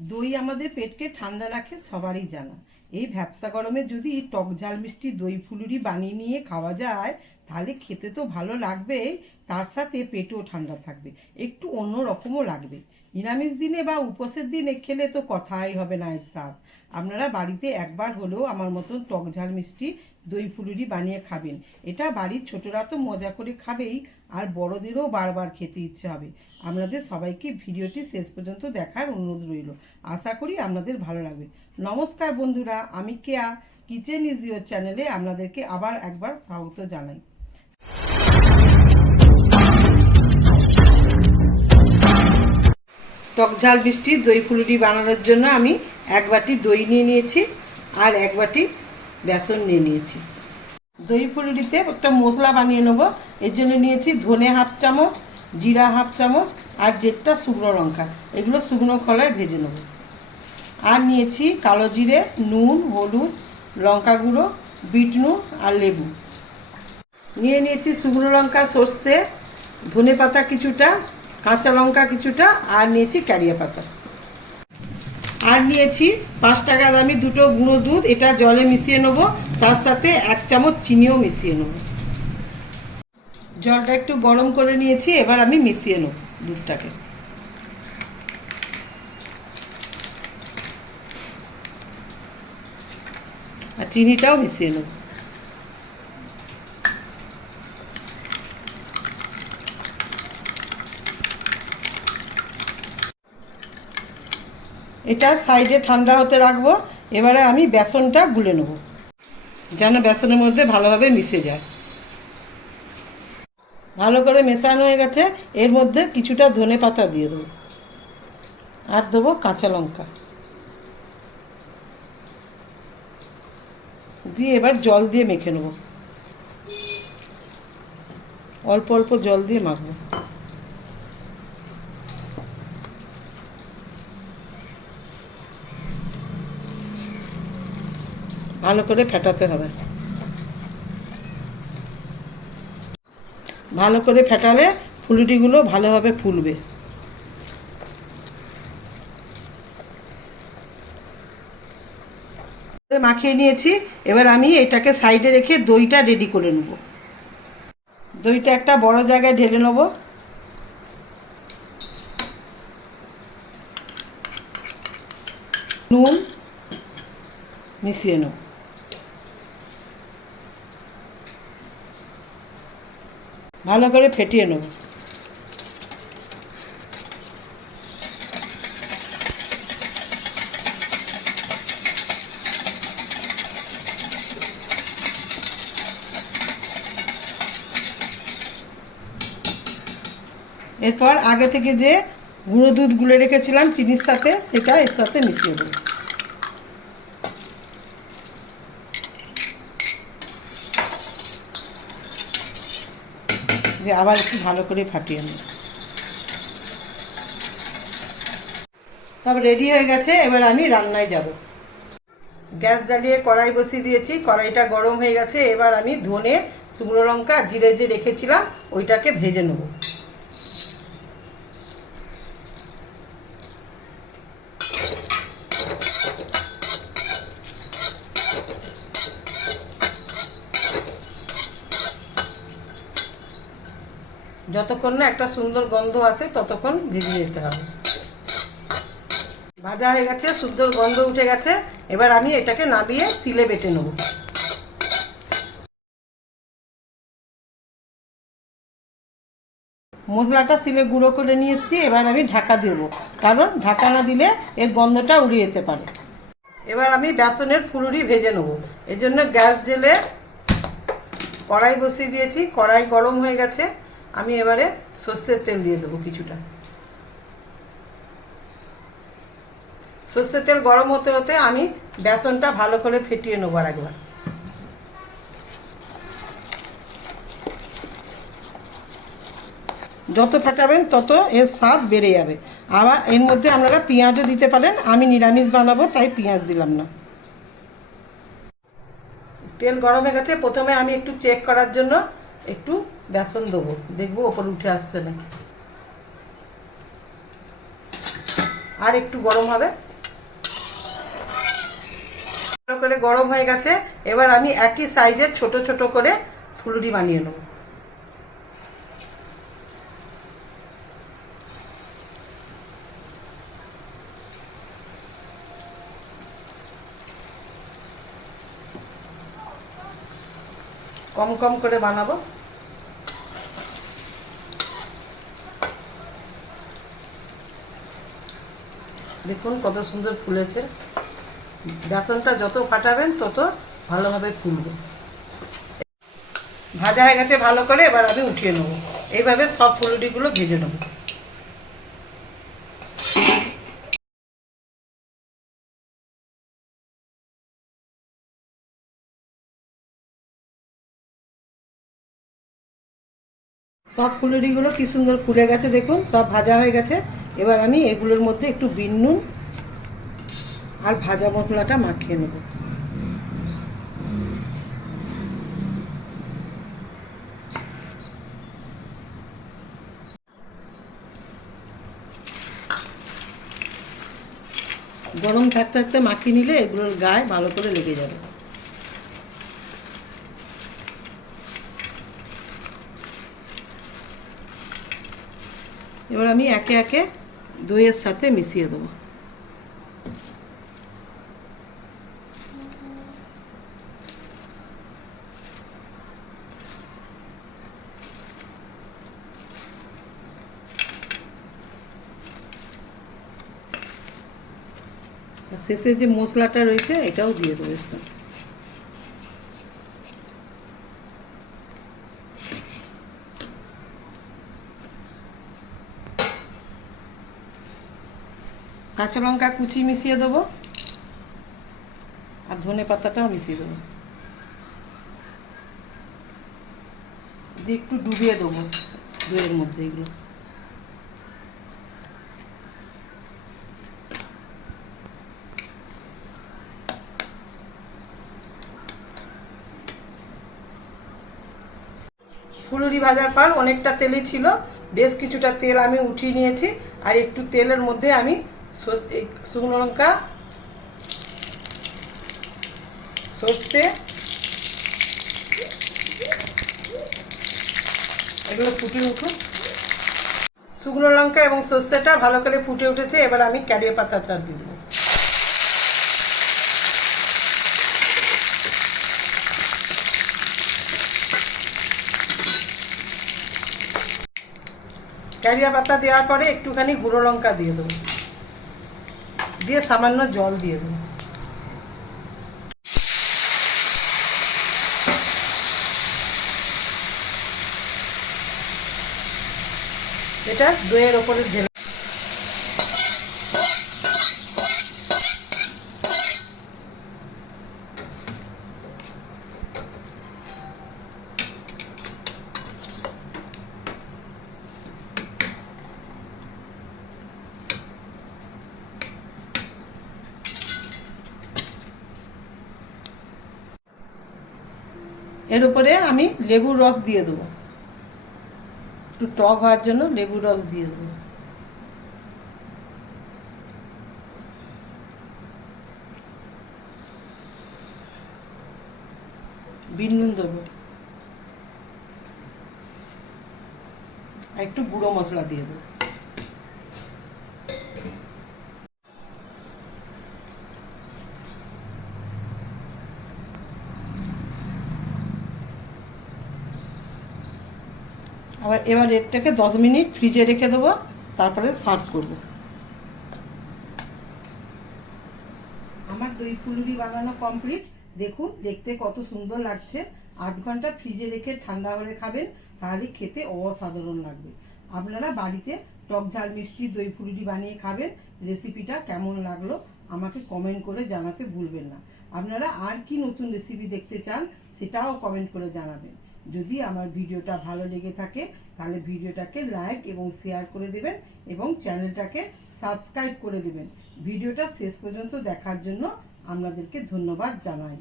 দই আমাদের পেটকে ঠান্ডা রাখে সবারই জানা। এই ভ্যাপসা গরমে যদি টক ঝাল মিষ্টি দই ফুলুরি বানিয়ে নিয়ে খাওয়া যায় তাহলে খেতে তো ভালো লাগবেই, তার সাথে পেটও ঠান্ডা থাকবে, একটু অন্য রকমও লাগবে। নিরামিষ দিনে বা উপোসের দিনে খেলে তো কথাই হবে না এর স্বাদ। আপনারা বাড়িতে একবার হলেও আমার মতন টক ঝাল মিষ্টি দই ফুলুরি বানিয়ে খাবেন। এটা বাড়ির ছোটরা তো মজা করে খাবেই, আর বড়দেরও বারবার খেতে ইচ্ছে হবে। আপনাদের সবাইকে ভিডিওটি শেষ পর্যন্ত দেখার অনুরোধ রইল। আশা করি আপনাদের ভালো লাগবে। নমস্কার বন্ধুরা, আমি কেয়া কিচেন ইজ ইওর চ্যানেলে আপনাদেরকে আবার একবার স্বাগত জানাই। টক ঝাল মিষ্টি দই ফুলুরি বানানোর জন্য আমি এক বাটি দই নিয়ে নিয়েছি আর এক বাটি বেসন নিয়ে নিয়েছি। দই ফুলুরিতে একটা মশলা বানিয়ে নেবো, এর জন্য নিয়েছি ধনে হাফ চামচ, জিরা হাফ চামচ আর 1.5টা শুকনো লঙ্কা, এগুলো শুকনো খোলায় ভেজে নেব। আর নিয়েছি কালো জিরে, নুন, হলুদ, লঙ্কা গুঁড়ো, বিট নুন আর লেবু। নিয়ে নিয়েছি শুকনো লঙ্কা, সর্ষে, ধনে পাতা কিছুটা, কাঁচা লঙ্কা কিছুটা আর নিয়েছি কারিয়া পাতা। আর নিয়েছি 5 টাকা দামি 2টো গুঁড়ো দুধ, এটা জলে মিশিয়ে নেব, তার সাথে 1 চামচ চিনিও মিশিয়ে নেব। জলটা একটু গরম করে নিয়েছি, এবার আমি মিশিয়ে নেব দুধটাকে। আর চিনিটাও মিশিয়ে নেব। এটা সাইডে ঠান্ডা হতে রাখবো। এবারে আমি বেসনটা গুলে নেব যেন বেসনের মধ্যে ভালোভাবে মিশে যায়। ভালো করে মেশানো হয়ে গেছে, এর মধ্যে কিছুটা ধনে পাতা দিয়ে দেবো আর দেবো কাঁচা লঙ্কা দিয়ে এবার জল দিয়ে মেখে নেব। অল্প অল্প জল দিয়ে মাখবো। ভালো করে ফেটাতে হবে। ভালো করে ফেটালে ফুলুরিগুলো ভালোভাবে ফুলবে। মাখিয়ে নিয়েছি, এবার আমি এটাকে সাইডে রেখে দইটা রেডি করে নেব। দইটা একটা বড় জায়গায় ঢেলে নেব। নুন মিশিয়ে নেব। ভালো করে ফেটিয়ে নেব। এরপর আগে থেকে যে গুঁড়ো দুধ গুলে রেখেছিলাম চিনির সাথে, সেটা এর সাথে মিশিয়ে দেবো। দিয়ে আবার একটু ভালো করে ফাটিয়ে নেব। সব রেডি হয়ে গেছে, এবার আমি রান্নায় যাব। গ্যাস জ্বালিয়ে কড়াই বসিয়ে দিয়েছি, কড়াইটা গরম হয়ে গেছে। এবার আমি ধনে, শুকনো লঙ্কা, জিরে যে রেখেছিলাম ওইটাকে ভেজে নেব। যতক্ষণ না একটা সুন্দর গন্ধ আসে ততক্ষণ ভেজে যেতে হবে। ভাজা হয়ে গেছে, সুন্দর গন্ধ উঠে গেছে। এবার আমি এটাকে নামিয়ে শিলে বেটে নেব। মশলাটা শিলে গুঁড়ো করে নিয়ে এসেছি, এবার আমি ঢাকা দেবো, কারণ ঢাকা না দিলে এর গন্ধটা উড়ে যেতে পারে। এবার আমি বেসনের ফুলুরি ভেজে নেব। এই জন্য গ্যাস জেলে কড়াই বসিয়ে দিয়েছি, কড়াই গরম হয়ে গেছে। আমি এবারে সর্ষের তেল দিয়ে দেবো কিছুটা। সর্ষের তেল গরম হতে হতে আমি বেসনটা ভালো করে ফেটিয়ে নেবো আর একবার। যত ফেটাবেন তত এর স্বাদ বেড়ে যাবে। আবার এর মধ্যে আপনারা পেঁয়াজও দিতে পারেন, আমি নিরামিষ বানাবো তাই পেঁয়াজ দিলাম না। তেল গরম হয়ে গেছে, প্রথমে আমি একটু চেক করার জন্য একটু বেসন দেবো, দেখবো ওপরে উঠে আসছে নাকি। আর একটু গরম হবে, ভালো করে গরম হয়ে গেছে। এবার আমি একই সাইজের ছোট ছোট করে ফুলুরি বানিয়ে নেব। কম কম করে বানাবো। দেখুন কত সুন্দর ফুলেছে। বেসনটা যত ফাটাবেন তত ভালোভাবে ফুলবে। ভাজা হয়ে গেছে ভালো করে, এবার আমি উঠিয়ে নেবো। এইভাবে সব ফুলুরিগুলো ভেজে নেবো। সব ফুলুরিগুলো কি সুন্দর ফুলে গেছে, দেখুন সব ভাজা হয়ে গেছে। এবার আমি এগুলোর মধ্যে একটু বিন নুন আর ভাজা মশলাটা মাখিয়ে নেব। গরম থাকতে থাকতে মাখিয়ে নিলে এগুলোর গায়ে ভালো করে লেগে যাবে। এবার আমি একে একে দইয়ের সাথে মিশিয়ে দেবো। শেষে যে মশলাটা রয়েছে এটাও দিয়ে দেবো এর সাথে। কাঁচা লঙ্কা কুচি মিশিয়ে দেবো আর ধনে পাতাটাও মিশিয়ে দেবো, দিয়ে একটু ডুবিয়ে দেবো দইয়ের মধ্যে এগুলো। ফুলুরি ভাজার পর অনেকটা তেলই ছিল, বেশ কিছুটা তেল আমি উঠিয়ে নিয়েছি। আর একটু তেলের মধ্যে আমি শুকনো লঙ্কা, সর্ষে এগুলো ফুটে উঠুন। শুকনো লঙ্কা এবং সর্ষেটা ভালো করে ফুটে উঠেছে। এবার আমি কারি পাতাটা দিয়ে দেবো। কারিয়া পাতা দেওয়ার পরে একটুখানি গুঁড়ো লঙ্কা দিয়ে দেবো, দিয়ে সামান্য জল দিয়ে দেবো। এটা দইয়ের ওপরে ঢেলে এর উপরে আমি লেবুর রস দিয়ে দেবো, একটু টক হওয়ার জন্য লেবুর রস দিয়ে দেবো। বিন নুন দেবো, আর একটু গুঁড়ো মশলা দিয়ে দেবো। এবার এটাকে 10 মিনিট ফ্রিজে রেখে দেবো, তারপরে সার্ভ করব। আমার দই ফুলুরি বানানো কমপ্লিট। দেখুন দেখতে কত সুন্দর লাগছে। 8 ঘন্টা ফ্রিজে রেখে ঠান্ডা হলে খাবেন, তাহলে খেতে অসাধারণ লাগবে। আপনারা বাড়িতে টক ঝাল মিষ্টি দই ফুলুরি বানিয়ে খাবেন। রেসিপিটা কেমন লাগলো আমাকে কমেন্ট করে জানাতে ভুলবেন না। আপনারা আর কি নতুন রেসিপি দেখতে চান সেটাও কমেন্ট করে জানাবেন। যদি আমার ভিডিওটা ভালো লেগে থাকে তাহলে ভিডিওটাকে লাইক এবং শেয়ার করে দেবেন এবং চ্যানেলটাকে সাবস্ক্রাইব করে দেবেন। ভিডিওটা শেষ পর্যন্ত দেখার জন্য আপনাদেরকে ধন্যবাদ জানাই।